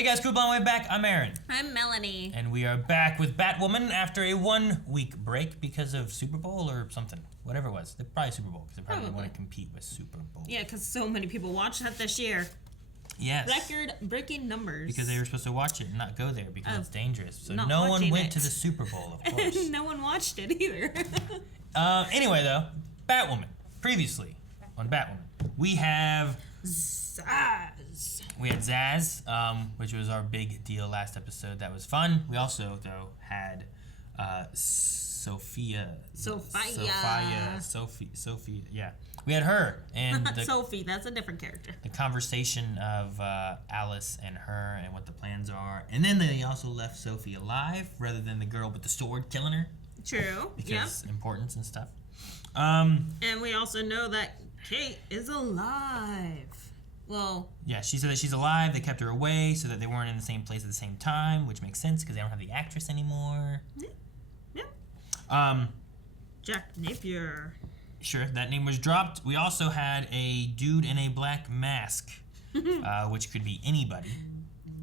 Hey guys, Group on the way back. I'm Aaron. I'm Melanie. And we are back with Batwoman after a 1 week break because of Super Bowl or something. Whatever it was. They're probably Super Bowl because they probably want to compete with Super Bowl. Yeah, because so many people watched that this year. Yes. Record-breaking numbers. Because they were supposed to watch it and not go there because it's dangerous. So not no one went it. to the Super Bowl, of course. No one watched it either. Anyway, though, Batwoman. Previously on Batwoman, we have Zaz. We had Zaz, which was our big deal last episode. That was fun. We also, though, had Sophie. Yeah. We had her and Sophie. That's a different character. The conversation of Alice and her and what the plans are, and then they also left Sophie alive rather than the girl with the sword killing her. True. Because importance and stuff. And we also know that Kate is alive. Well, yeah, she said that she's alive. They kept her away so that they weren't in the same place at the same time, which makes sense because they don't have the actress anymore. Yeah. Jack Napier. Sure, that name was dropped. We also had a dude in a black mask, which could be anybody,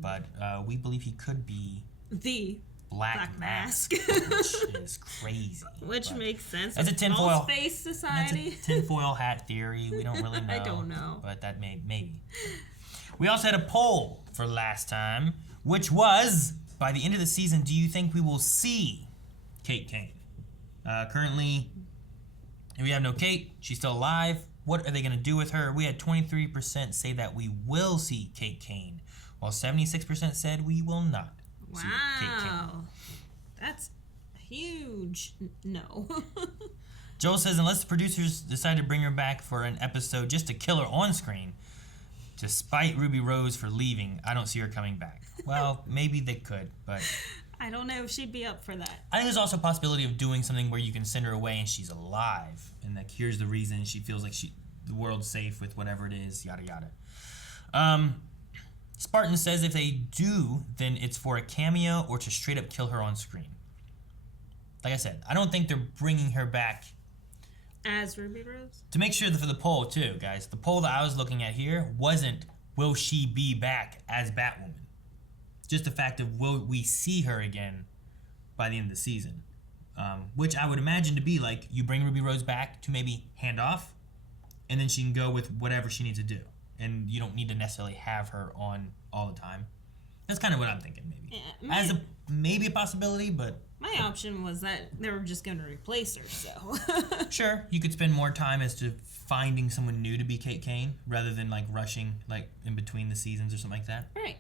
but we believe he could be the Black Mask. Which is crazy. Which makes sense. That's a tinfoil Space Society. That's a tinfoil hat theory. We don't really know. I don't know. But that maybe. We also had a poll for last time, which was, by the end of the season, do you think we will see Kate Kane? Currently, we have no Kate. She's still alive. What are they going to do with her? We had 23% say that we will see Kate Kane, while 76% said we will not. Wow, that's huge. No. Joel says, unless the producers decide to bring her back for an episode just to kill her on screen, despite Ruby Rose for leaving, I don't see her coming back. Well, maybe they could, but I don't know if she'd be up for that. I think there's also a possibility of doing something where you can send her away and she's alive, and like here's the reason she feels like the world's safe with whatever it is, yada yada. Spartan says if they do, then it's for a cameo or to straight up kill her on screen. Like I said, I don't think they're bringing her back as Ruby Rose. To make sure for the poll too, guys, the poll that I was looking at here wasn't will she be back as Batwoman? Just the fact of will we see her again by the end of the season? Which I would imagine to be like you bring Ruby Rose back to maybe hand off, and then she can go with whatever she needs to do. And you don't need to necessarily have her on all the time. That's kind of what I'm thinking, maybe. Yeah, maybe a possibility, but my option was that they were just going to replace her, so. Sure, you could spend more time as to finding someone new to be Kate Kane, rather than like rushing like in between the seasons or something like that. Right.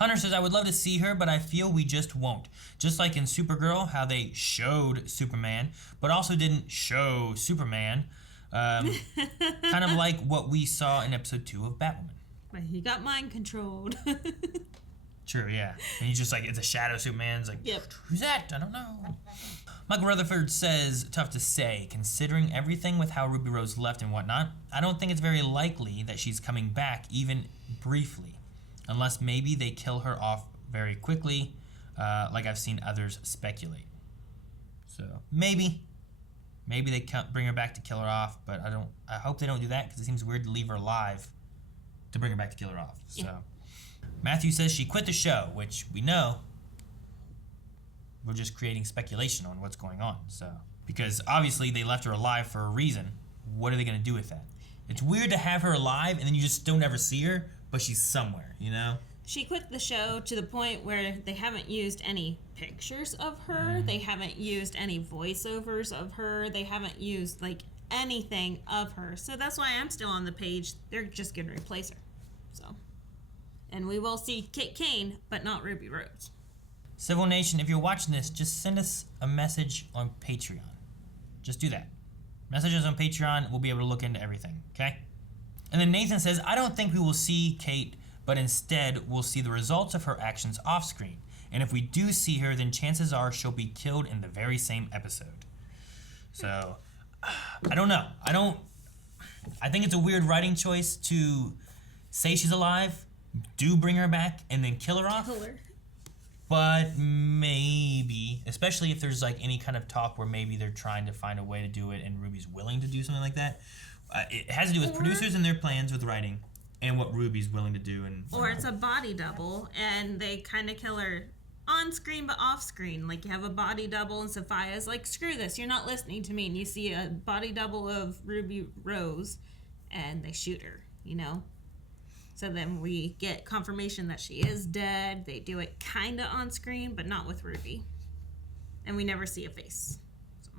Hunter says, I would love to see her, but I feel we just won't. Just like in Supergirl, how they showed Superman, but also didn't show Superman. Kind of like what we saw in episode 2 of Batwoman. But he got mind controlled. True, yeah. And he's just like, it's a shadow Superman. It's like, yep. Who's that? I don't know. Michael Rutherford says, tough to say, considering everything with how Ruby Rose left and whatnot, I don't think it's very likely that she's coming back, even briefly. Unless maybe they kill her off very quickly, like I've seen others speculate. So, maybe. Maybe they bring her back to kill her off, but I hope they don't do that because it seems weird to leave her alive to bring her back to kill her off. So, yeah. Matthew says she quit the show, which we know. We're just creating speculation on what's going on. So, because obviously they left her alive for a reason. What are they going to do with that? It's weird to have her alive and then you just don't ever see her, but she's somewhere, you know? She quit the show to the point where they haven't used any pictures of her. They haven't used any voiceovers of her. They haven't used, like, anything of her. So that's why I'm still on the page. They're just going to replace her. So, and we will see Kate Kane, but not Ruby Rose. Civil Nation, if you're watching this, just send us a message on Patreon. Just do that. Messages on Patreon, we'll be able to look into everything, okay? And then Nathan says, I don't think we will see Kate, but instead we'll see the results of her actions off screen. And if we do see her, then chances are she'll be killed in the very same episode. So, I don't know. I think it's a weird writing choice to say she's alive, do bring her back, and then kill her off. Kill her. But maybe, especially if there's like any kind of talk where maybe they're trying to find a way to do it and Ruby's willing to do something like that. It has to do with producers and their plans with writing. And what Ruby's willing to do. Or it's a body double, and they kind of kill her on screen but off screen. Like, you have a body double, and Sophia's like, screw this, you're not listening to me. And you see a body double of Ruby Rose, and they shoot her, you know? So then we get confirmation that she is dead. They do it kind of on screen, but not with Ruby. And we never see a face. So.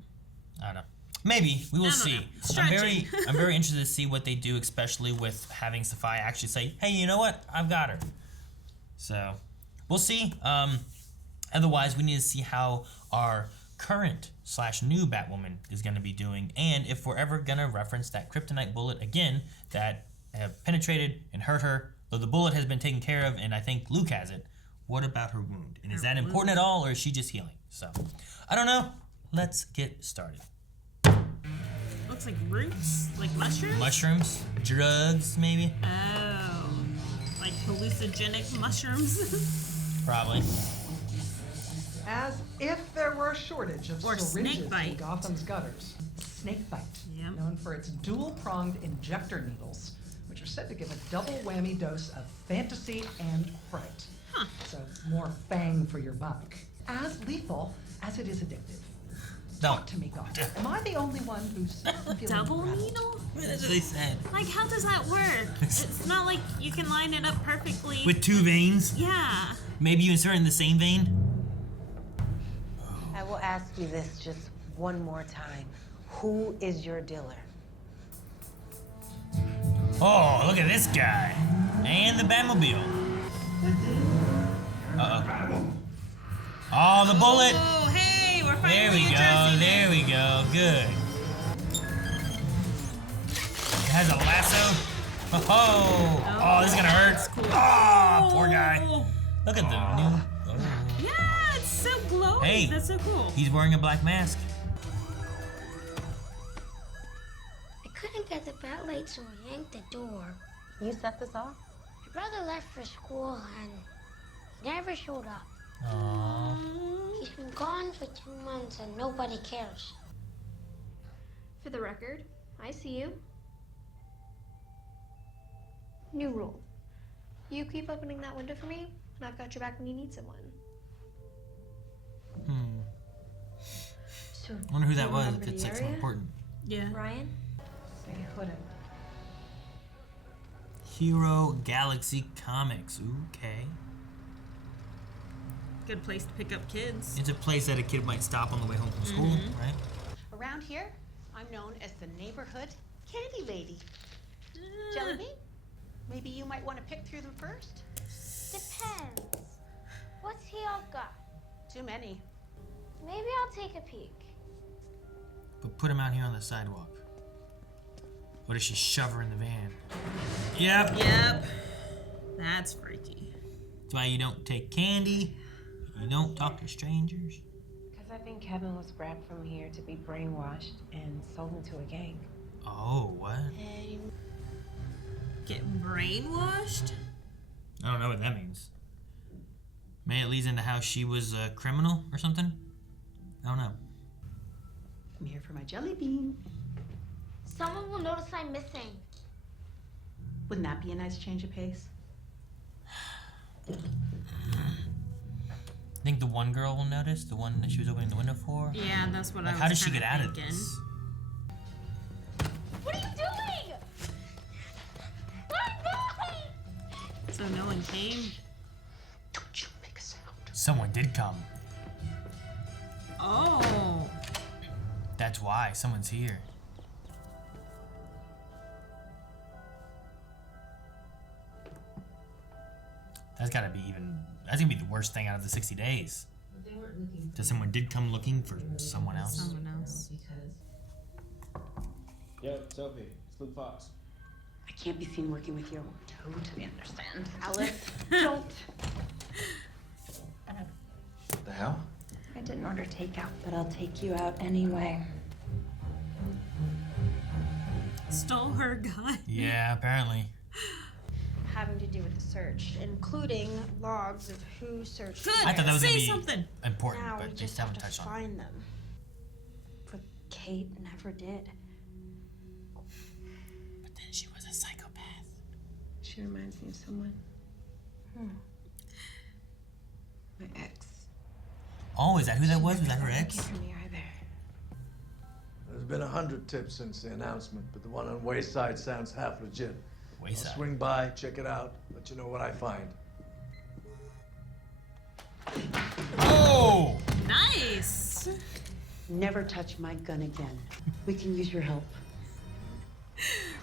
I don't know. Maybe. We will see. I'm very interested to see what they do, especially with having Sophia actually say, hey, you know what? I've got her. So, we'll see. Otherwise, we need to see how our current/new Batwoman is going to be doing, and if we're ever going to reference that kryptonite bullet again that have penetrated and hurt her, though the bullet has been taken care of, and I think Luke has it. What about her wound? And is that important at all, or is she just healing? So, I don't know. Let's get started. Looks like roots, like mushrooms? Mushrooms? Drugs, maybe? Oh, like hallucinogenic mushrooms? Probably. As if there were a shortage of Or syringes snakebite. in Gotham's gutters. Snakebite, Yep. known for its dual-pronged injector needles, which are said to give a double whammy dose of fantasy and fright. Huh. So more bang for your buck. As lethal as it is addictive. Don't. Talk to me, Gotham. Am I the only one who's feeling Double rattled? needle? That's what they said. Like, how does that work? It's not like you can line it up perfectly. With two veins? Yeah. Maybe you insert in the same vein? I will ask you this just one more time. Who is your dealer? Oh, look at this guy. And the Batmobile. Uh-oh. Oh, the bullet. Oh, hey, we're finally There we go. addressing There we go. Good. It has a lasso. Oh, oh, this is gonna hurt. That's cool. Oh, poor guy. Look at the new. Oh. Yeah, it's so glowy. Hey. That's so cool. He's wearing a black mask. I couldn't get the bat light, so I yanked the door. You set this off? My brother left for school and he never showed up. Aww. He's been gone for 2 months and nobody cares. For the record, I see you. New rule. You keep opening that window for me, and I've got your back when you need someone. So, I wonder who that you was. remember If it's the like so area? important. Yeah. Ryan? Say put it. Hero Galaxy Comics. Okay. Good place to pick up kids. It's a place that a kid might stop on the way home from school, right? Around here, I'm known as the neighborhood candy lady. Jelly bean? Maybe you might want to pick through them first? depends. What's he all got? Too many. Maybe I'll take a peek. But put him out here on the sidewalk. What if she shove her in the van? Yep. Yep. That's freaky. That's why you don't take candy. You don't talk to strangers. Because I think Kevin was grabbed from here to be brainwashed and sold into a gang. Oh, what? Get brainwashed? I don't know what that means. Maybe it leads into how she was a criminal or something? I don't know. I'm here for my jelly bean. Someone will notice I'm missing. Wouldn't that be a nice change of pace? I think the one girl will notice, the one that she was opening the window for. Yeah, that's what I Like, was how does she kinda get out of thinking. this? What are you doing? I'm going! So no one came? Don't you make a sound. Someone did come. Oh. That's why. Someone's here. That's gotta be even... That's gonna be the worst thing out of the 60 days. That someone did come looking for someone else. Someone else. Yo, Sophie, it's Luke Fox. I can't be seen working with you. Totally understand. Alice, don't. What the hell? I didn't order takeout, but I'll take you out anyway. Stole her gun. Yeah, apparently. Having to do with the search, including logs of who searched. Good. I thought that was Say gonna be something. important, Now we but they just still have haven't to touched on it. find them. But Kate never did. But then she was a psychopath. She She reminds me of someone. My ex. Oh, is that who that was? Was that her She ex? never came for me either. There's been 100 tips since the announcement, but the one on Wayside sounds half legit. I'll Wayside. swing by, check it out, let you know what I find. Oh! Nice. Never touch my gun again. We can use your help.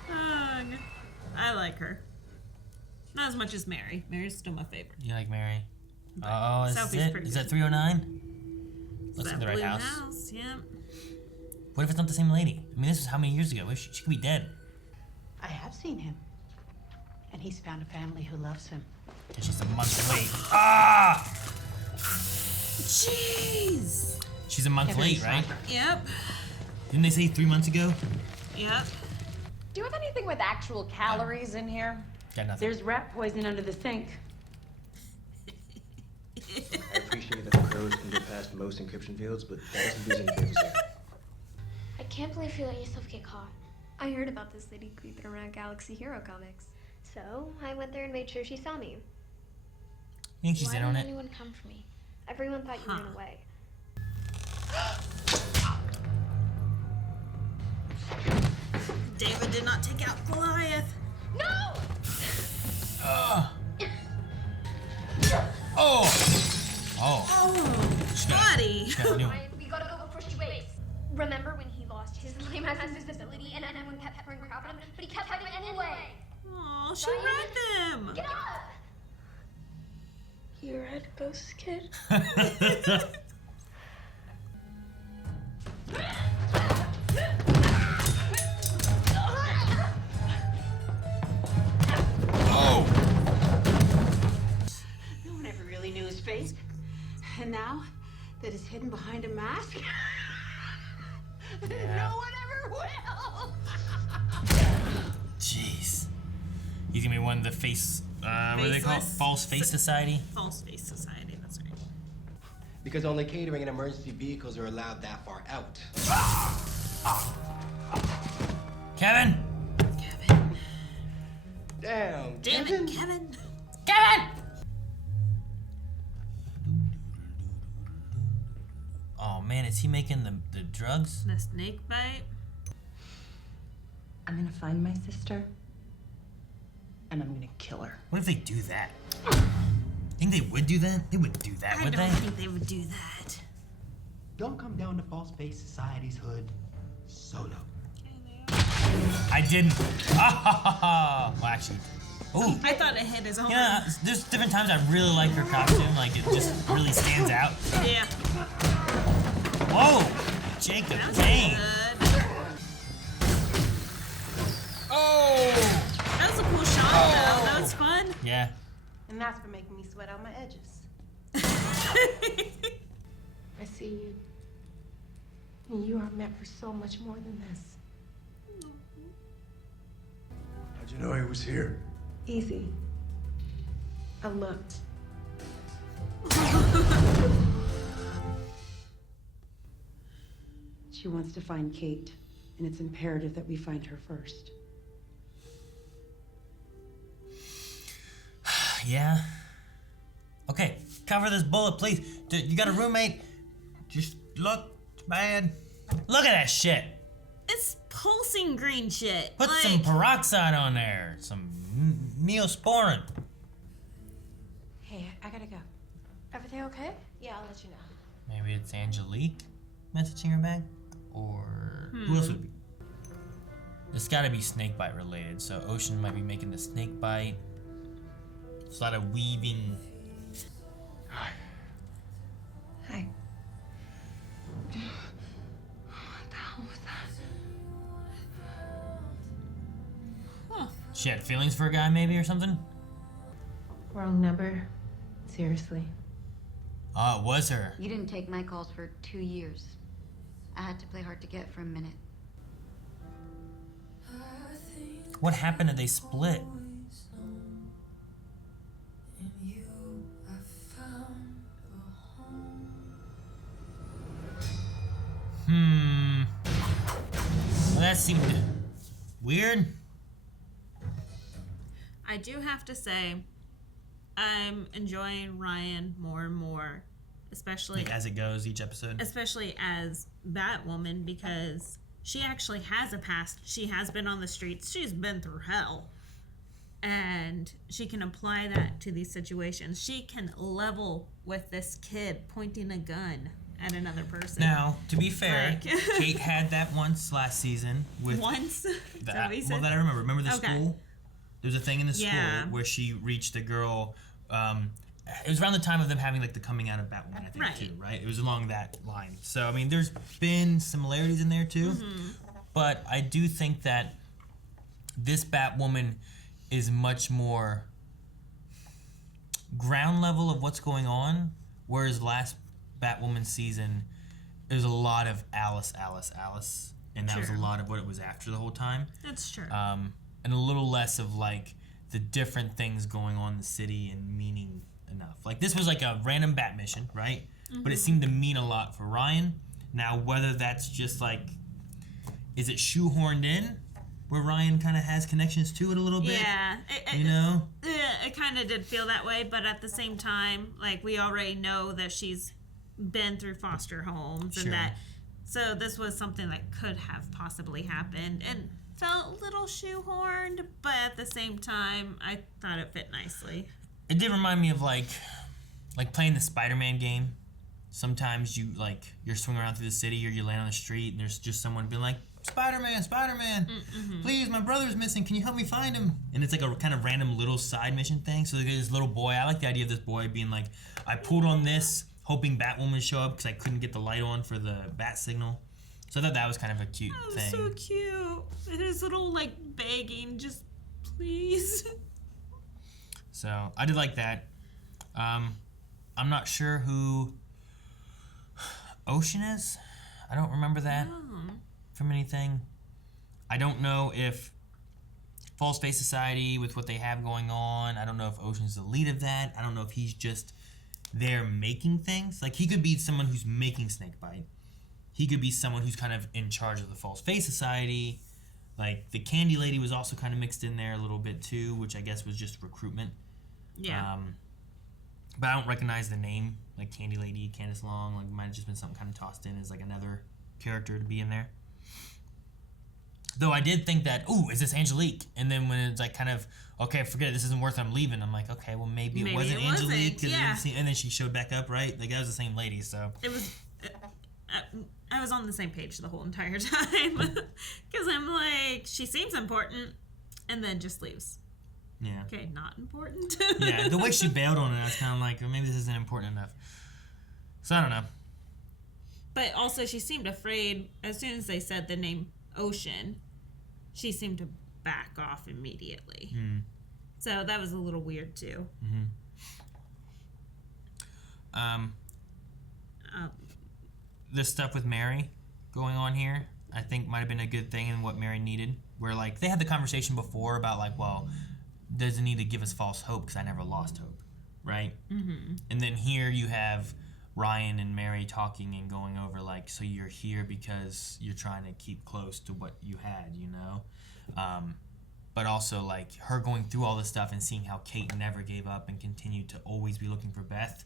Ugh. I like her. Not as much as Mary. Mary's still my favorite. You like Mary? Oh, is Sophie's it? pretty Is good. that 309? Let's That look at the right blue house. Yep. What if it's not the same lady? I mean, this was how many years ago? She could be dead. I have seen him. And he's found a family who loves him. And she's a month late. Ah! Jeez. She's a month late, right? Yep. Didn't they say 3 months ago? Yep. Do you have anything with actual calories in here? Got nothing. There's rat poison under the sink. I appreciate that the crows can get past most encryption fields, but that doesn't do any favors here. I can't believe you let yourself get caught. I heard about this lady creeping around Galaxy Hero Comics. So I went there and made sure she saw me. You think she's Why in on didn't it? anyone come for me? Everyone thought you ran away. David did not take out Goliath. No! Oh! Oh! She got- Buddy. she got a new one. Ryan, we gotta go before she wakes. Remember when he lost his lame ass invisibility and everyone kept throwing crap at him, but he kept fighting anyway? Aw, she read them. Get up! You read Ghost Kid? Oh! No one ever really knew his face. And now that it's hidden behind a mask, no one ever will. Jeez. He's gonna be one of the face, what do they call it? Faceless? False Face Society? False Face Society, that's right. Because only catering and emergency vehicles are allowed that far out. Kevin! Kevin. Damn, Damn Kevin. it, Kevin. Kevin! Oh man, is he making the drugs? The snake bite. I'm gonna find my sister, and I'm gonna kill her. What if they do that? Think they would do that? They wouldn't do that, I would don't they? think they would do that. Don't come down to False Face Society's hood solo. I didn't. Ah, well, actually. Ooh. I thought it hit his own. Yeah, there's different times I really like her costume. Like, it just really stands out. Yeah. Whoa! Jacob That was Kane. good. Oh! That was a cool shot, though. That was fun. Yeah. And that's for making me sweat out my edges. I see you. And you are meant for so much more than this. How'd you know he was here? Easy. I looked. She wants to find Kate, and it's imperative that we find her first. Yeah. Okay, cover this bullet, please. Dude, you got a roommate? Just look, man. Look at that shit. It's pulsing green shit. Put like, some peroxide on there. Some neosporin. Hey, I gotta go. Everything okay? Yeah, I'll let you know. Maybe it's Angelique messaging her back? Or who else would it be? It's gotta be snakebite related, so Ocean might be making the snakebite. There's a lot of weaving. Hi. Hi. What the hell was that? She had feelings for a guy maybe or something? Wrong number. Seriously. Oh, it was her. You didn't take my calls for 2 years. I had to play hard to get for a minute. What happened? Did they split? Well, that seemed weird. I I do have to say, I'm enjoying Ryan more and more, especially like as it goes each episode. Especially as Batwoman, because she actually has a past. She has been on the streets. She's been through hell. And she can apply that to these situations. She can level with this kid pointing a gun at another person. Now, to be fair, Kate had that once last season with once. That I remember. Remember the school? There was a thing in the school where she reached a girl. It was around the time of them having like the coming out of Batwoman, I think, too, right? It was along that line. So I mean, there's been similarities in there too, but I do think that this Batwoman is much more ground level of what's going on, whereas last Batwoman season, there's a lot of Alice, and that was a lot of what it was after the whole time. That's true. And a little less of like the different things going on in the city and meaning enough. Like this was like a random Bat mission, right? But it seemed to mean a lot for Ryan. Now, whether that's just like, is it shoehorned in? Where Ryan kind of has connections to it a little bit. Yeah. It kind of did feel that way, but at the same time, like, we already know that she's been through foster homes and that, so this was something that could have possibly happened and felt a little shoehorned, but at the same time, I thought it fit nicely. It did remind me of like playing the Spider-Man game. Sometimes you're swinging around through the city or you land on the street and there's just someone being like, Spider-Man, please, my brother's missing. Can you help me find him? And it's like a kind of random little side mission thing. So there's this little boy. I like the idea of this boy being like, I pulled on this, hoping Batwoman would show up because I couldn't get the light on for the bat signal. So I thought that was kind of a cute thing. So cute. And his little, like, begging, just please. So I did like that. I'm not sure who Ocean is. I don't remember that. From anything. I don't know if False Face Society, with what they have going on, I don't know if Ocean's the lead of that. I don't know if he's just there making things. Like, he could be someone who's making Snakebite. He could be someone who's kind of in charge of the False Face Society. Like, the Candy Lady was also kind of mixed in there a little bit too, which I guess was just recruitment. Yeah. But I don't recognize the name, like Candy Lady, Candace Long. Like, it might have just been something kind of tossed in as like another character to be in there. Though I did think that, ooh, is this Angelique? And then when it's like kind of, okay, forget it, this isn't worth it, I'm leaving. I'm like, okay, well, maybe it wasn't Angelique. Yeah. And then she showed back up, right? Like, that was the same lady, so. It was, I was on the same page the whole entire time. Because I'm like, she seems important, and then just leaves. Yeah. Okay, not important. Yeah, the way she bailed on it, I was kind of like, well, maybe this isn't important enough. So I don't know. But also, she seemed afraid as soon as they said the name Ocean. She seemed to back off immediately. So that was a little weird too. This stuff with Mary going on here, I think might have been a good thing and what Mary needed. Where like they had the conversation before about like, well, doesn't need to give us false hope because I never lost hope, right? And then here you have Ryan and Mary talking and going over like, so you're here because you're trying to keep close to what you had, you know? But also like her going through all this stuff and seeing how Kate never gave up and continued to always be looking for Beth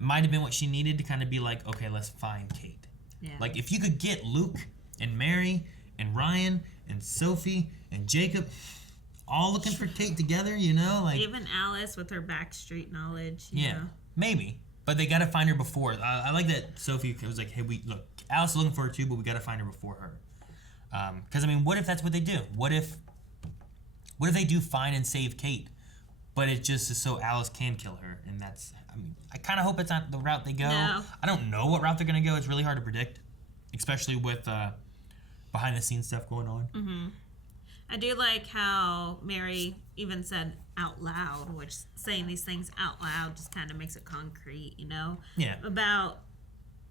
might have been what she needed to kind of be like, okay, let's find Kate. Yeah. Like if you could get Luke and Mary and Ryan and Sophie and Jacob all looking for Kate together, you know? Like even Alice with her backstreet knowledge. Yeah, know? Maybe. But they got to find her before. I like that Sophie was like, hey, look, Alice is looking for her too, but we got to find her before her. Because, I mean, what if that's what they do? What if they do find and save Kate, but it just is so Alice can kill her? And that's, I mean, I kind of hope it's not the route they go. No. I don't know what route they're going to go. It's really hard to predict, especially with behind-the-scenes stuff going on. I do like how Mary even said out loud, which saying these things out loud just kind of makes it concrete, you know? Yeah. About,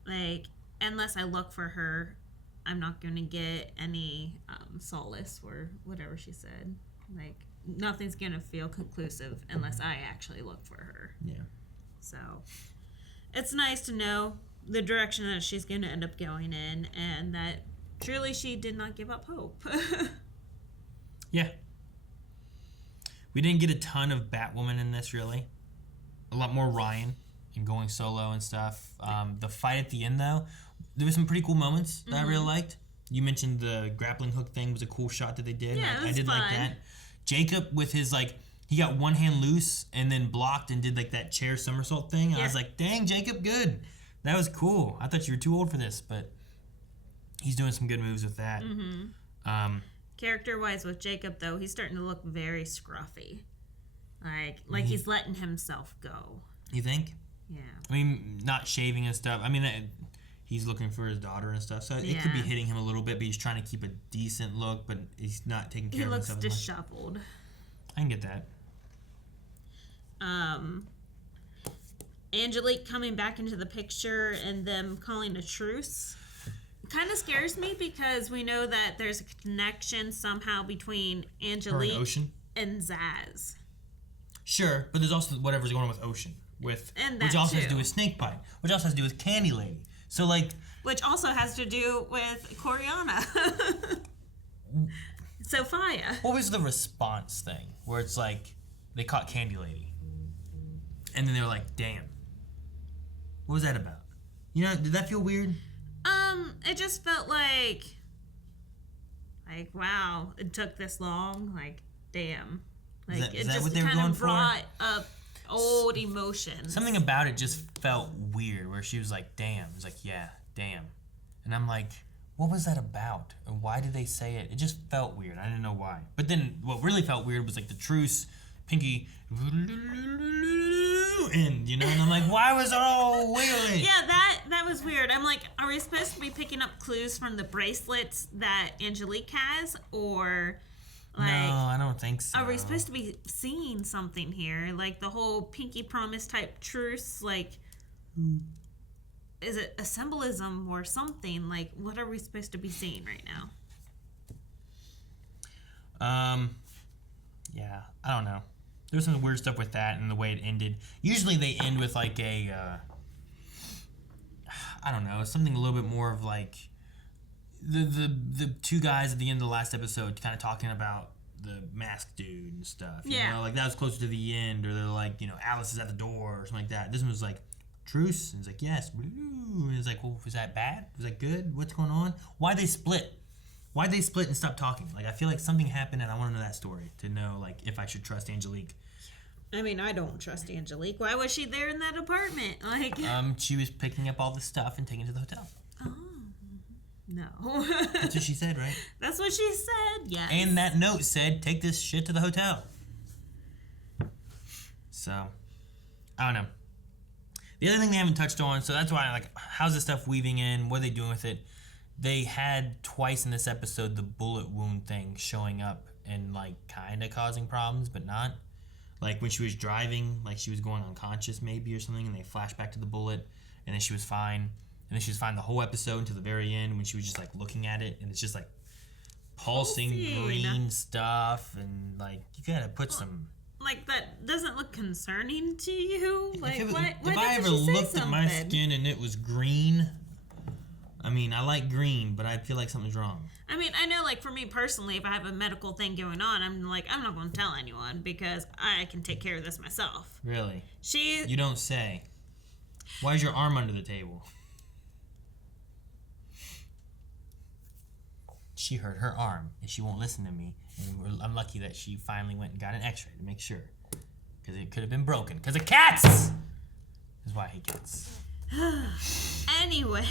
like, unless I look for her, I'm not going to get any solace or whatever she said. Like, nothing's going to feel conclusive unless I actually look for her. Yeah. So, it's nice to know the direction that she's going to end up going in and that truly she did not give up hope. Yeah. We didn't get a ton of Batwoman in this, really. A lot more Ryan and going solo and stuff. The fight at the end, though, there were some pretty cool moments that I really liked. You mentioned the grappling hook thing was a cool shot that they did. Yeah, I did fun. like that. Jacob with his, like, he got one hand loose and then blocked and did, like, that chair somersault thing. I was like, dang, Jacob, good. That was cool. I thought you were too old for this, but he's doing some good moves with that. Character-wise with Jacob, though, he's starting to look very scruffy. Like he's letting himself go. You think? Yeah. I mean, not shaving and stuff. I mean, he's looking for his daughter and stuff, so it could be hitting him a little bit, but he's trying to keep a decent look, but he's not taking care of himself. He looks disheveled. I can get that. Angelique coming back into the picture and them calling a truce kind of scares me because we know that there's a connection somehow between Angelique and Zaz. Sure, but there's also whatever's going on with Ocean, which also has to do with Snakebite, which also has to do with Candy Lady. So like, which also has to do with Coriana. Sophia. What was the response thing where it's like they caught Candy Lady, and then they were like, "Damn, what was that about?" You know, did that feel weird? It just felt like wow, it took this long. Like, damn. Like, is that what they were going for? Brought up old emotions. Something about it just felt weird, where she was like, "Damn." It was like, "Yeah, damn," and I'm like, what was that about? And why did they say it? It just felt weird. I didn't know why. But then what really felt weird was like the truce, Pinky, and you know, and I'm like, why was it all wiggly? Yeah, that was weird. I'm like, are we supposed to be picking up clues from the bracelets that Angelique has, or like? No, I don't think so. Are we supposed to be seeing something here, like the whole Pinky Promise type truce? Like, is it a symbolism or something? Like, what are we supposed to be seeing right now? Yeah, I don't know. There's some weird stuff with that and the way it ended. Usually they end with like a, I don't know, something a little bit more of like the two guys at the end of the last episode kind of talking about the masked dude and stuff. You know? Like that was closer to the end, or they're like, you know, Alice is at the door or something like that. This one was like, truce, and it's like, yes, and it's like, well, was that bad? Was that good? What's going on? Why'd they split? Why'd they split and stop talking? Like, I feel like something happened, and I want to know that story to know, like, if I should trust Angelique. I mean, I don't trust Angelique. Why was she there in that apartment? Like, she was picking up all the stuff and taking it to the hotel. Oh, no. That's what she said, right? That's what she said, yes. And that note said, take this shit to the hotel. So, I don't know. The other thing they haven't touched on, so that's why I'm like, how's this stuff weaving in? What are they doing with it? They had twice in this episode the bullet wound thing showing up and like kind of causing problems, but not. Like when she was driving, like she was going unconscious maybe or something, and they flashed back to the bullet, and then she was fine. And then she was fine the whole episode until the very end when she was just like looking at it, and it's just like pulsing green stuff, and like you gotta put some. Like, that doesn't look concerning to you? Like, why if I ever looked at my skin and it was green, I mean, I like green, but I feel like something's wrong. I mean, I know, like, for me personally, if I have a medical thing going on, I'm like, I'm not going to tell anyone because I can take care of this myself. Really? You don't say. Why is your arm under the table? She hurt her arm, and she won't listen to me. And I'm lucky that she finally went and got an x-ray to make sure. Because it could have been broken. Because of cats! That's why I hate cats. Anyway.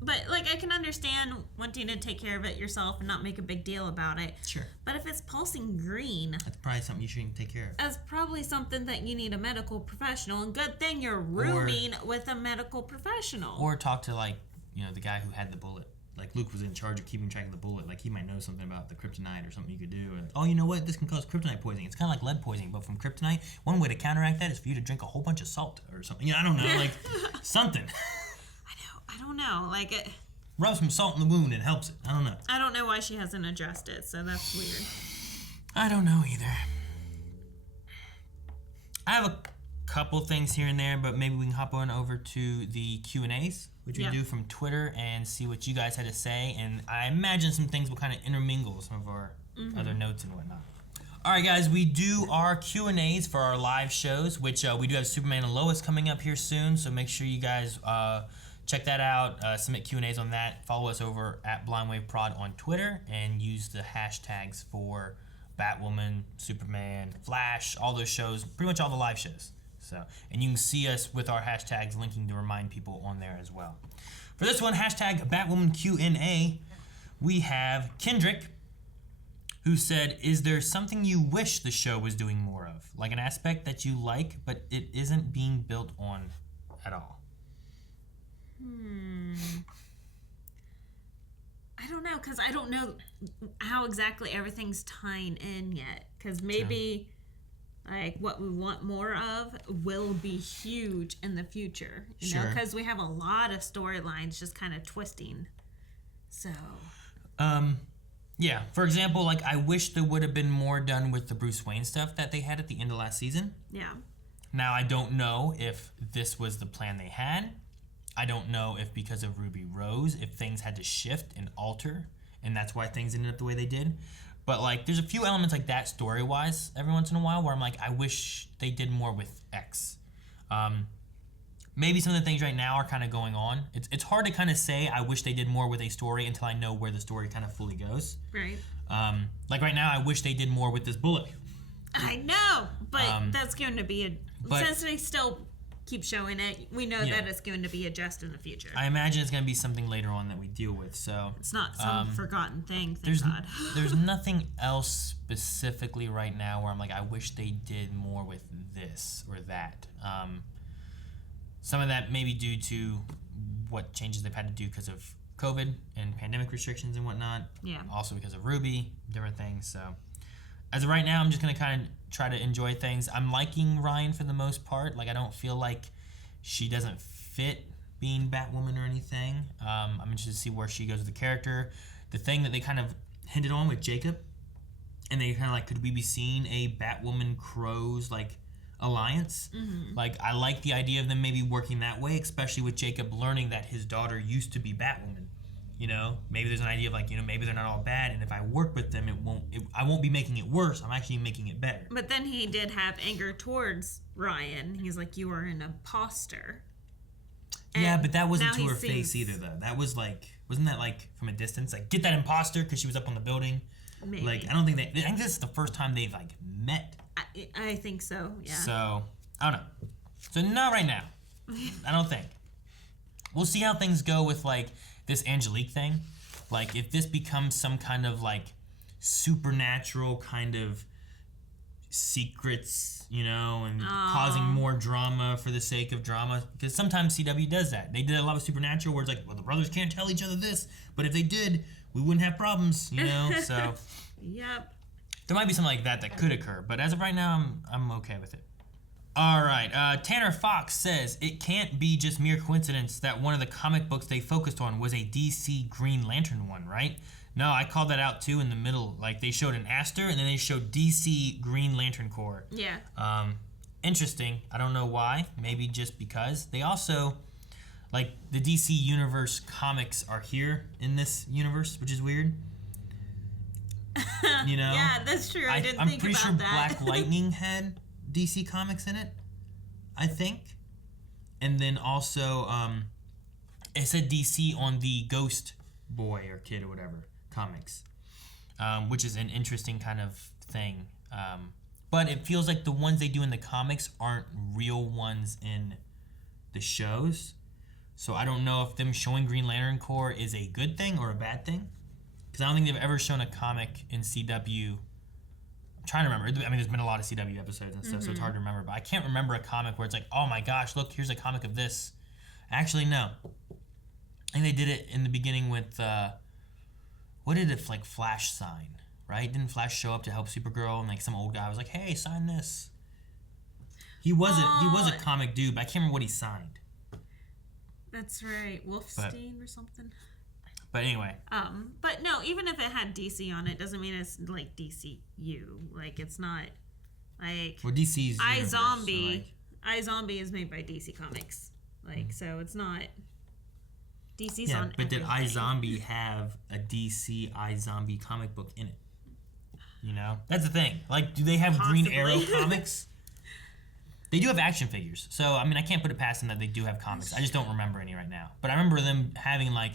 But, like, I can understand wanting to take care of it yourself and not make a big deal about it. Sure. But if it's pulsing green... That's probably something you shouldn't take care of. That's probably something that you need a medical professional. And good thing you're rooming with a medical professional. Or talk to, like, you know, the guy who had the bullet. Like, Luke was in charge of keeping track of the bullet. Like, he might know something about the kryptonite or something you could do. And, oh, you know what? This can cause kryptonite poisoning. It's kind of like lead poisoning, but from kryptonite. One way to counteract that is for you to drink a whole bunch of salt or something. You know, I don't know. Like, something. I don't know. Like, rub some salt in the wound. It helps it. I don't know. I don't know why she hasn't addressed it, so that's weird. I don't know either. I have a couple things here and there, but maybe we can hop on over to the Q&As, which we do from Twitter, and see what you guys had to say. And I imagine some things will kind of intermingle some of our other notes and whatnot. All right, guys, we do our Q&As for our live shows, which we do have Superman and Lois coming up here soon, so make sure you guys check that out, submit Q&As on that. Follow us over at BlindWaveProd on Twitter, and use the hashtags for Batwoman, Superman, Flash, all those shows, pretty much all the live shows. So, and you can see us with our hashtags linking to remind people on there as well. For this one, hashtag Batwoman Q&A, we have Kendrick, who said, is there something you wish the show was doing more of? Like an aspect that you like, but it isn't being built on at all? I don't know, because I don't know how exactly everything's tying in yet. Because maybe like what we want more of will be huge in the future. You know, because we have a lot of storylines just kind of twisting. So. Yeah, for example, like I wish there would have been more done with the Bruce Wayne stuff that they had at the end of last season. Yeah. Now, I don't know if this was the plan they had. I don't know if because of Ruby Rose, if things had to shift and alter, and that's why things ended up the way they did. But like, there's a few elements like that story-wise every once in a while where I'm like, I wish they did more with X. Maybe some of the things right now are kind of going on. It's hard to kind of say I wish they did more with a story until I know where the story kind of fully goes. Right. Like right now, I wish they did more with this bullet. I know, but that's going to be since they still keep showing it, we know that it's going to be addressed in the future. I imagine it's going to be something later on that we deal with. So it's not some forgotten thing. There's God. There's nothing else specifically right now where I'm like, I wish they did more with this or that. Some of that may be due to what changes they've had to do because of COVID and pandemic restrictions and whatnot. Yeah. Also because of Ruby, different things. So as of right now, I'm just going to kind of try to enjoy things. I'm liking Ryan for the most part. Like, I don't feel like she doesn't fit being Batwoman or anything. I'm interested to see where she goes with the character. The thing that they kind of hinted on with Jacob, and they kind of like, could we be seeing a Batwoman Crows, like, alliance? Like, I like the idea of them maybe working that way, especially with Jacob learning that his daughter used to be Batwoman. You know, maybe there's an idea of like, you know, maybe they're not all bad, and if I work with them, I won't be making it worse. I'm actually making it better. But then he did have anger towards Ryan. He's like, you are an imposter. Yeah, but that wasn't to her face either, though. That was like, wasn't that like from a distance? Like, get that imposter because she was up on the building. Maybe. Like, I think this is the first time they've like met. I think so, yeah. So, I don't know. So, not right now. I don't think. We'll see how things go with, like, this Angelique thing. Like, if this becomes some kind of, like, supernatural kind of secrets, you know, and causing more drama for the sake of drama. Because sometimes CW does that. They did a lot of Supernatural where it's like, well, the brothers can't tell each other this, but if they did, we wouldn't have problems, you know? So, yep. There might be something like that could occur, but as of right now, I'm okay with it. All right, Tanner Fox says, it can't be just mere coincidence that one of the comic books they focused on was a DC Green Lantern one, right? No, I called that out too in the middle. Like, they showed an Aster, and then they showed DC Green Lantern Corps. Yeah. Interesting. I don't know why. Maybe just because. They also, like, the DC Universe comics are here in this universe, which is weird. You know? Yeah, that's true. I'm pretty sure Black Lightning had DC Comics in it, I think. And then also, it said DC on the Ghost Boy or Kid or whatever comics, which is an interesting kind of thing. But it feels like the ones they do in the comics aren't real ones in the shows. So I don't know if them showing Green Lantern Corps is a good thing or a bad thing. Because I don't think they've ever shown a comic in CW. I'm trying to remember. I mean, there's been a lot of CW episodes and stuff, so it's hard to remember. But I can't remember a comic where it's like, oh my gosh, look, here's a comic of this. Actually, no. I think they did it in the beginning with, what did it, like, Flash sign, right? Didn't Flash show up to help Supergirl, and like some old guy was like, hey, sign this. He was a comic dude, but I can't remember what he signed. That's right. Wolfstein or something. But anyway. But no, even if it had DC on it, doesn't mean it's like DCU. Like, it's not like. Well, DC's iZombie. So like, iZombie is made by DC Comics. Like, so it's not. DC's on. But did iZombie have a DC iZombie comic book in it? You know, that's the thing. Like, do they have Green Arrow comics? They do have action figures, so I mean, I can't put it past them that they do have comics. I just don't remember any right now. But I remember them having like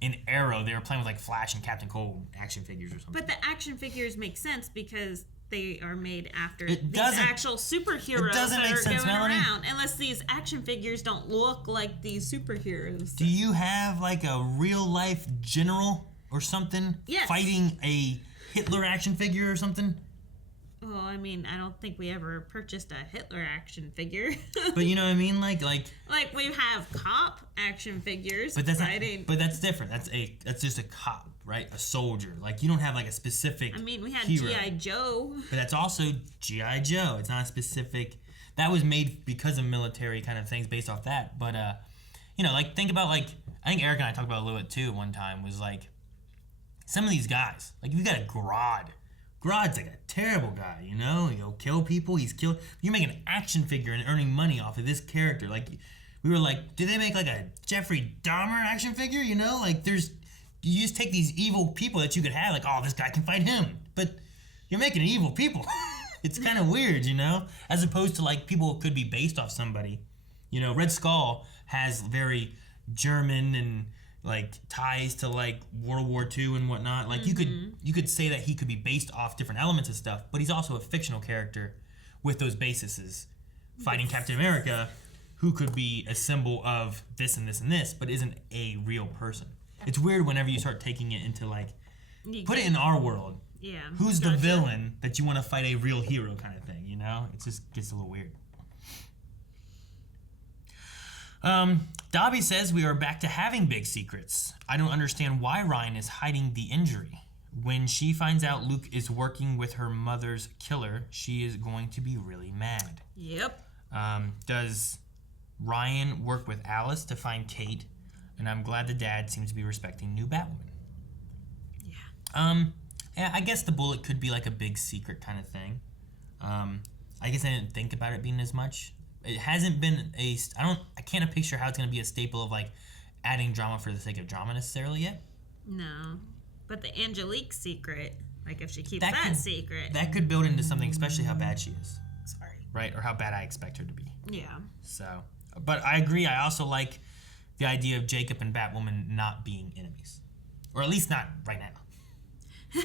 in Arrow, they were playing with like Flash and Captain Cold action figures or something. But the action figures make sense because they are made after It these doesn't- actual superheroes it doesn't that make are sense, going Melanie. around. Unless these action figures don't look like these superheroes. Do you have like a real life general or something Yes. fighting a Hitler action figure or something? Well, I mean, I don't think we ever purchased a Hitler action figure. But you know what I mean, like Like we have cop action figures. but that's not, fighting. but that's different. That's just a cop, right? A soldier. Like you don't have like a specific. I mean, we had hero. G.I. Joe. But that's also G.I. Joe. It's not a specific. That was made because of military kind of things based off that. But you know, like think about like I think Eric and I talked about it a little bit too one time. Was like some of these guys. Like you got a Grodd. Grodd's like a terrible guy, you know? He'll kill people. He's killed. You make an action figure and earning money off of this character. Like, we were like, did they make like a Jeffrey Dahmer action figure? You know, like you just take these evil people that you could have. Like, oh, this guy can fight him, but you're making evil people. It's kind of weird, you know? As opposed to like people who could be based off somebody. You know, Red Skull has very German and like ties to like World War II and whatnot. Like you could say that he could be based off different elements of stuff, but he's also a fictional character with those bases, fighting Captain America, who could be a symbol of this and this and this, but isn't a real person. It's weird whenever you start taking it into like, put it in our world. Yeah. Who's the villain that you want to fight a real hero kind of thing, you know? It just gets a little weird. Dobby says we are back to having big secrets. I don't understand why Ryan is hiding the injury. When she finds out Luke is working with her mother's killer, she is going to be really mad. Yep. Does Ryan work with Alice to find Kate? And I'm glad the dad seems to be respecting new Batwoman. Yeah, I guess the bullet could be like a big secret kind of thing. I guess I didn't think about it being as much. It hasn't been I can't picture how it's going to be a staple of like adding drama for the sake of drama necessarily yet. No. But the Angelique secret, like if she keeps that secret. That could build into something, especially how bad she is. Sorry. Right? Or how bad I expect her to be. Yeah. So, but I agree. I also like the idea of Jacob and Batwoman not being enemies. Or at least not right now.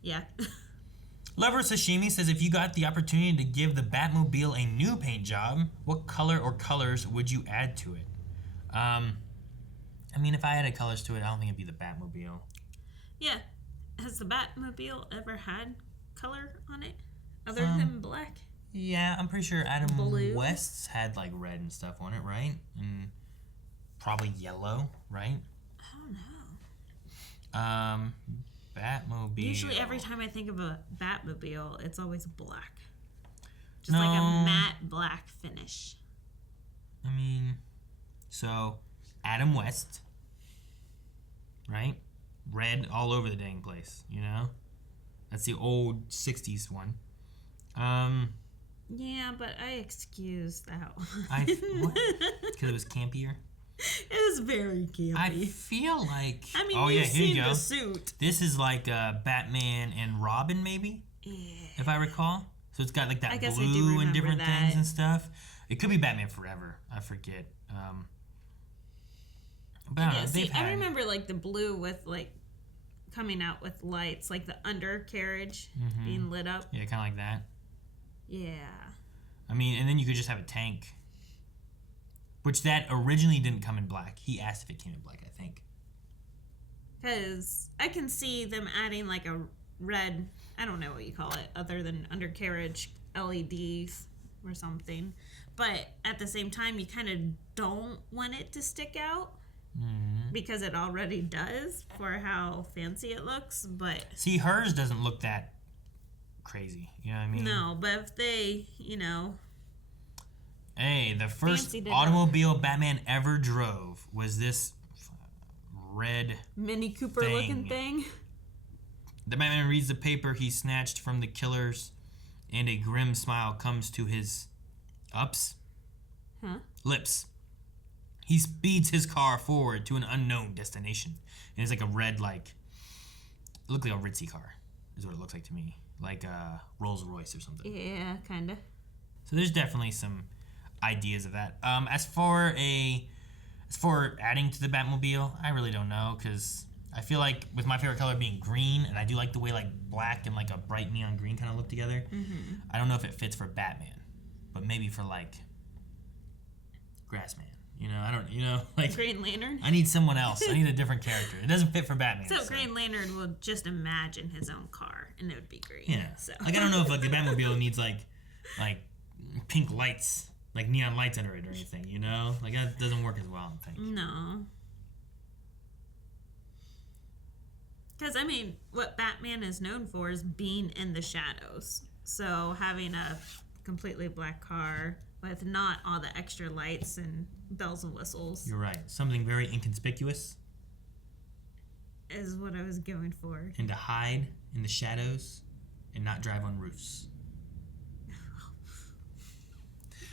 Yeah. Lover Sashimi says, if you got the opportunity to give the Batmobile a new paint job, what color or colors would you add to it? I mean, if I added colors to it, I don't think it'd be the Batmobile. Yeah. Has the Batmobile ever had color on it other than black? Yeah, I'm pretty sure Adam Blue? West's had like red and stuff on it, right? And probably yellow, right? I don't know. Batmobile. Usually every time I think of a Batmobile, it's always black. Just like a matte black finish. I mean, so Adam West, right? Red all over the dang place, you know? That's the old 60s one. Yeah, but I excuse that one. What? Because it was campier? It was very campy. I feel like... I mean, oh, yeah, you've here you seen go. the suit. This is like Batman and Robin, maybe? Yeah. If I recall. So it's got like that I guess I do blue and remember different that. things and stuff. It could be Batman Forever. I forget. But I don't know. See, They've had... I remember like the blue with like coming out with lights, like the undercarriage being lit up. Yeah, kind of like that. Yeah. I mean, and then you could just have a tank. Which that originally didn't come in black. He asked if it came in black, I think. Because I can see them adding like a red, I don't know what you call it, other than undercarriage LEDs or something. But at the same time, you kind of don't want it to stick out. Because it already does for how fancy it looks. But see, hers doesn't look that crazy. You know what I mean? No, but if they, you know... Hey, the first Fancy automobile Batman ever drove was this red Mini Cooper looking thing. The Batman reads the paper he snatched from the killers, and a grim smile comes to his lips. He speeds his car forward to an unknown destination. And it's like a red, it looked like a ritzy car. is what it looks like to me. Like a Rolls Royce or something. Yeah, kind of. So there's definitely some ideas of that. As for adding to the Batmobile, I really don't know, because I feel like with my favorite color being green, and I do like the way like black and like a bright neon green kind of look together. Mm-hmm. I don't know if it fits for Batman, but maybe for like Grassman. Like Green Lantern. I need someone else. I need a different character. It doesn't fit for Batman. So Green Lantern will just imagine his own car, and it would be green. Yeah. So Like I don't know if like the Batmobile needs like pink lights, like neon lights under it or anything. Like that doesn't work as well. I think. No. Because I mean, what Batman is known for is being in the shadows. So having a completely black car with not all the extra lights and bells and whistles. You're right. Something very inconspicuous. Is what I was going for. And to hide in the shadows and not drive on roofs.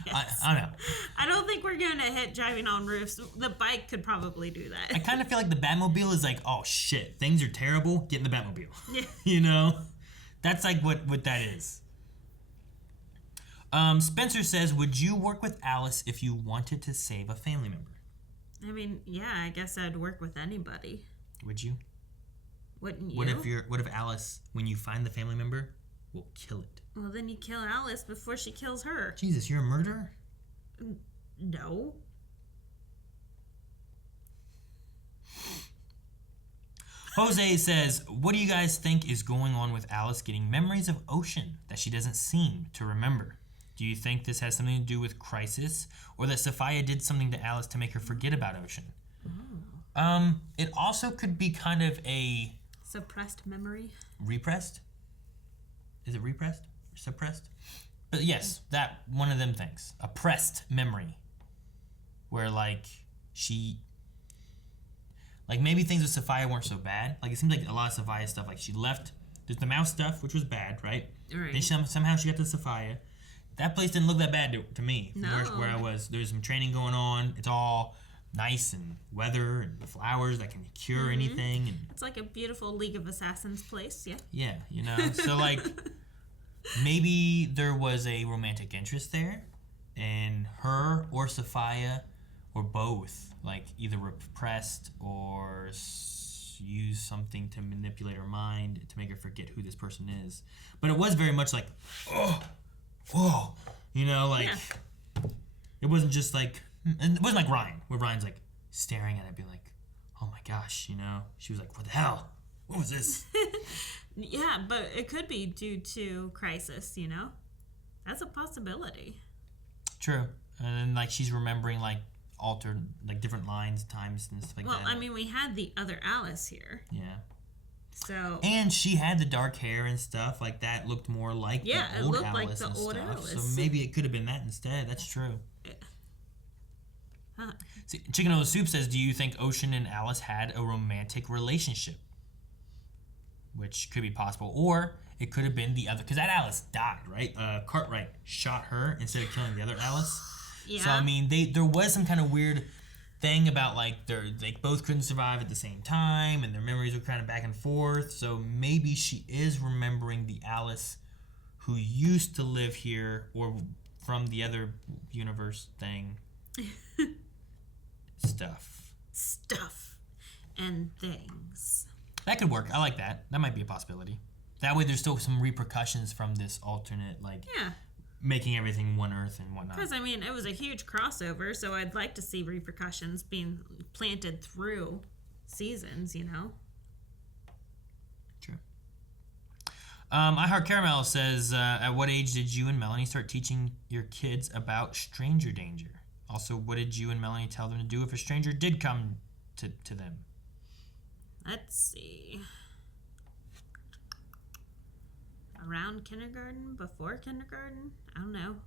Yes. I don't know. I don't think we're going to hit driving on roofs. The bike could probably do that. I kind of feel like the Batmobile is like, oh shit, things are terrible, get in the Batmobile. Yeah. That's like what that is. Spencer says, would you work with Alice if you wanted to save a family member? I mean, yeah, I guess I'd work with anybody. Would you? Wouldn't you? What if Alice, when you find the family member, will kill it? Well, then you kill Alice before she kills her. Jesus, you're a murderer? No. Jose says, what do you guys think is going on with Alice getting memories of Ocean that she doesn't seem to remember? Do you think this has something to do with Crisis, or that Sophia did something to Alice to make her forget about Ocean? It also could be kind of a... suppressed memory? Repressed? Is it repressed? Or suppressed? But yes, that one of them things. A pressed memory. Where like she... Like maybe things with Sophia weren't so bad. Like it seems like a lot of Sophia stuff, like she left... There's the mouse stuff, which was bad, right? Right. Then somehow she got to Sophia. That place didn't look that bad to me. No. Where I was. There's some training going on. It's all nice and weather and flowers that can cure anything. And it's like a beautiful League of Assassins place, yeah. Yeah, So like maybe there was a romantic interest there, and her or Sophia or both like either repressed or used something to manipulate her mind to make her forget who this person is. But it was very much like, oh, whoa, It wasn't just like, it wasn't like Ryan, where Ryan's like staring at it, be like, oh my gosh, she was like, what the hell? What was this? Yeah, but it could be due to Crisis, That's a possibility. True. And then like she's remembering like altered, like different lines, times, and stuff like that. Well, I mean, we had the other Alice here. Yeah. So. And she had the dark hair and stuff like that. Looked more like the old looked Alice like the and old stuff. Alice. So maybe it could have been that instead. That's true. Yeah. Huh. See, Chicken Noodle Soup says, do you think Ocean and Alice had a romantic relationship? Which could be possible. Or it could have been the other, because that Alice died, right? Cartwright shot her instead of killing the other Alice. Yeah. So, I mean, there was some kind of weird thing about, like, they both couldn't survive at the same time, and their memories were kind of back and forth. So maybe she is remembering the Alice who used to live here, or from the other universe thing. Stuff. And things. That could work. I like that. That might be a possibility. That way there's still some repercussions from this alternate, like, making everything one Earth and whatnot. Because, I mean, it was a huge crossover, so I'd like to see repercussions being planted through seasons, True. I Heart Caramel says, at what age did you and Melanie start teaching your kids about stranger danger? Also, what did you and Melanie tell them to do if a stranger did come to them? Let's see. Around kindergarten? Before kindergarten? I don't know.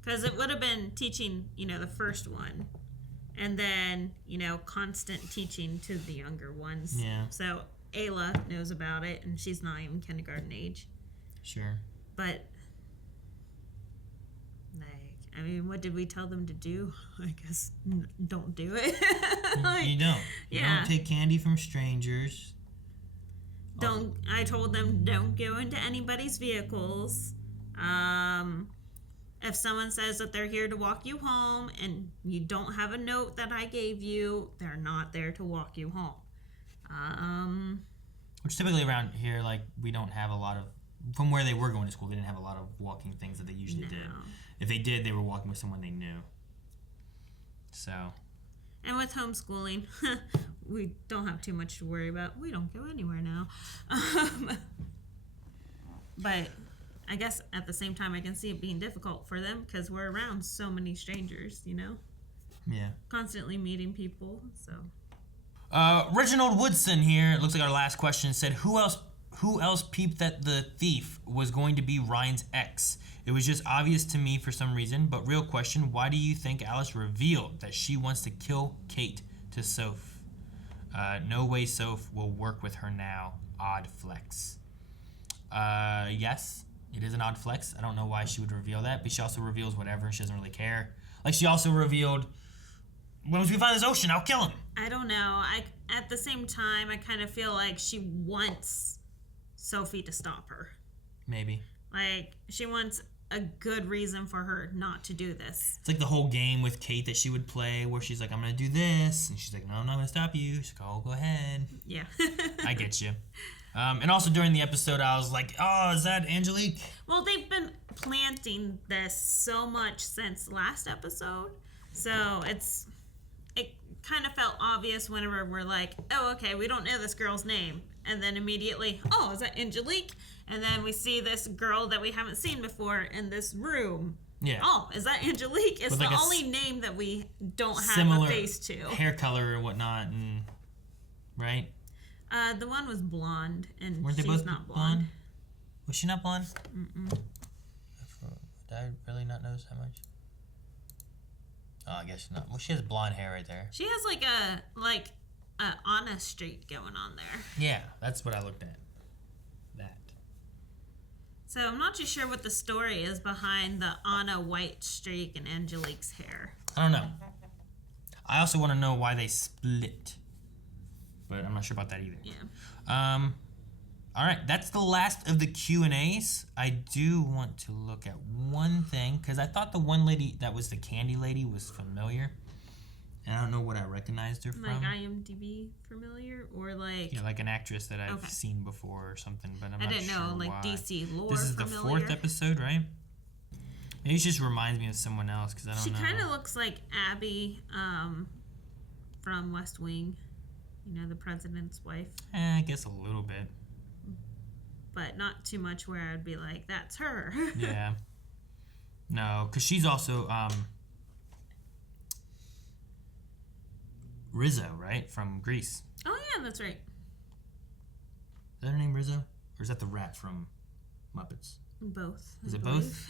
Because it would have been teaching, the first one. And then, constant teaching to the younger ones. Yeah. So Ayla knows about it, and she's not even kindergarten age. Sure. But, what did we tell them to do? I guess don't do it. You don't. You Yeah. don't take candy from strangers. I told them don't go into anybody's vehicles. If someone says that they're here to walk you home and you don't have a note that I gave you, they're not there to walk you home. Which typically around here, like, we don't have a lot of, from where they were going to school, they didn't have a lot of walking things that they usually did. If they did, they were walking with someone they knew. So. And with homeschooling, we don't have too much to worry about. We don't go anywhere now. But I guess at the same time, I can see it being difficult for them because we're around so many strangers, you know? Yeah. Constantly meeting people, so. Reginald Woodson here, it looks like our last question, said, Who else peeped that the thief was going to be Ryan's ex? It was just obvious to me for some reason, but real question, why do you think Alice revealed that she wants to kill Kate to Soph? No way Soph will work with her now. Odd flex. Yes, it is an odd flex. I don't know why she would reveal that, but she also reveals whatever. She doesn't really care. Like, she also revealed, once we find this Ocean, I'll kill him. I don't know. At the same time, I kind of feel like she wants Sophie to stop her. Maybe. Like, she wants a good reason for her not to do this. It's like the whole game with Kate that she would play where she's like, I'm going to do this. And she's like, no, I'm not going to stop you. She's like, oh, go ahead. Yeah. I get you. And also during the episode, I was like, oh, is that Angelique? Well, they've been planting this so much since last episode. So it kind of felt obvious whenever we're like, oh, okay, we don't know this girl's name. And then immediately, oh, is that Angelique? And then we see this girl that we haven't seen before in this room. Yeah. Oh, is that Angelique? It's like the only name that we don't have similar a face to. Hair color and whatnot, and right? The one was blonde, and Weren't they she's both not blonde. Was she not blonde? Mm-mm. Did I really not notice that much? Oh, I guess not. Well, she has blonde hair right there. She has like a Anna streak going on there. Yeah, that's what I looked at. That. So I'm not too sure what the story is behind the Anna white streak and Angelique's hair. I don't know. I also want to know why they split. But I'm not sure about that either. Yeah. All right, that's the last of the Q&As. I do want to look at one thing, because I thought the one lady that was the candy lady was familiar. And I don't know what I recognized her from. Like IMDb familiar? Or like... Yeah, like an actress that I've seen before or something, but I'm not sure I didn't know, like why. DC lore This is familiar. the 4th episode, right? Maybe it just reminds me of someone else, because I don't know. She kind of looks like Abby from West Wing. You know, the president's wife. I guess a little bit. But not too much where I'd be like, that's her. Yeah. No, because she's also Rizzo, right? From Grease. Oh, yeah, that's right. Is that her name, Rizzo? Or is that the rat from Muppets? Both. Is it both?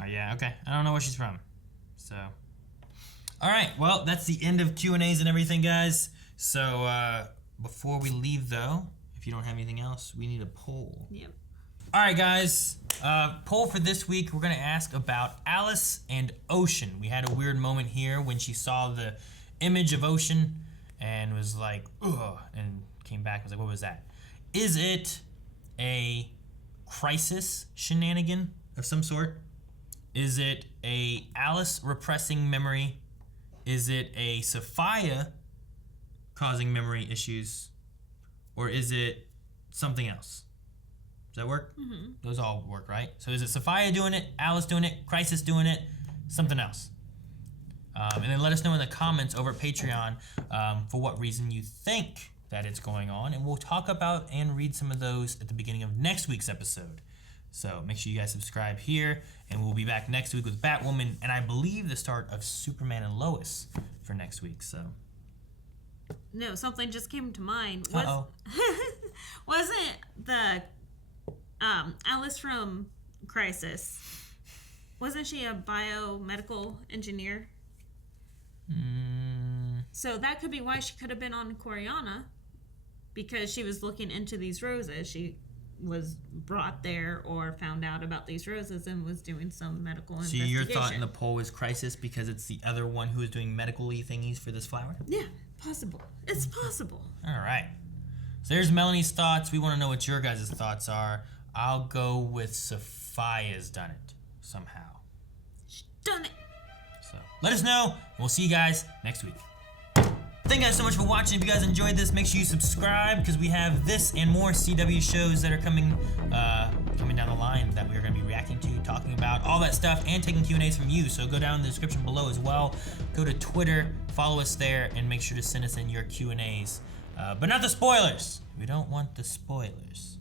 Oh, yeah, okay. I don't know where she's from. So. All right, well, that's the end of Q&As and everything, guys. So before we leave, though, if you don't have anything else, we need a poll. Yep. All right, guys. Poll for this week, we're going to ask about Alice and Ocean. We had a weird moment here when she saw the image of Ocean and was like, ugh, and came back and was like, what was that? Is it a crisis shenanigan of some sort? Is it a Alice repressing memory? Is it a Sophia causing memory issues? Or is it something else? Does that work? Mm-hmm. Those all work, right? So is it Sophia doing it, Alice doing it, Crisis doing it, something else? And then let us know in the comments over at Patreon for what reason you think that it's going on. And we'll talk about and read some of those at the beginning of next week's episode. So make sure you guys subscribe here. And we'll be back next week with Batwoman. And I believe the start of Superman and Lois for next week. So. No, something just came to mind. Uh-oh. Wasn't the Alice from Crisis, wasn't she a biomedical engineer? So that could be why she could have been on Coriana, because she was looking into these roses. She was brought there or found out about these roses and was doing some medical investigation. So your thought in the poll is Crisis because it's the other one who is doing medical-y thingies for this flower? Yeah, possible. It's possible. All right. So there's Melanie's thoughts. We want to know what your guys' thoughts are. I'll go with Sophia's done it somehow. Done it. So let us know. We'll see you guys next week. Thank you guys so much for watching. If you guys enjoyed this, make sure you subscribe because we have this and more CW shows that are coming down the line that we're going to be reacting to, talking about, all that stuff, and taking Q&As from you. So go down in the description below as well. Go to Twitter, follow us there, and make sure to send us in your Q&As. But not the spoilers. We don't want the spoilers.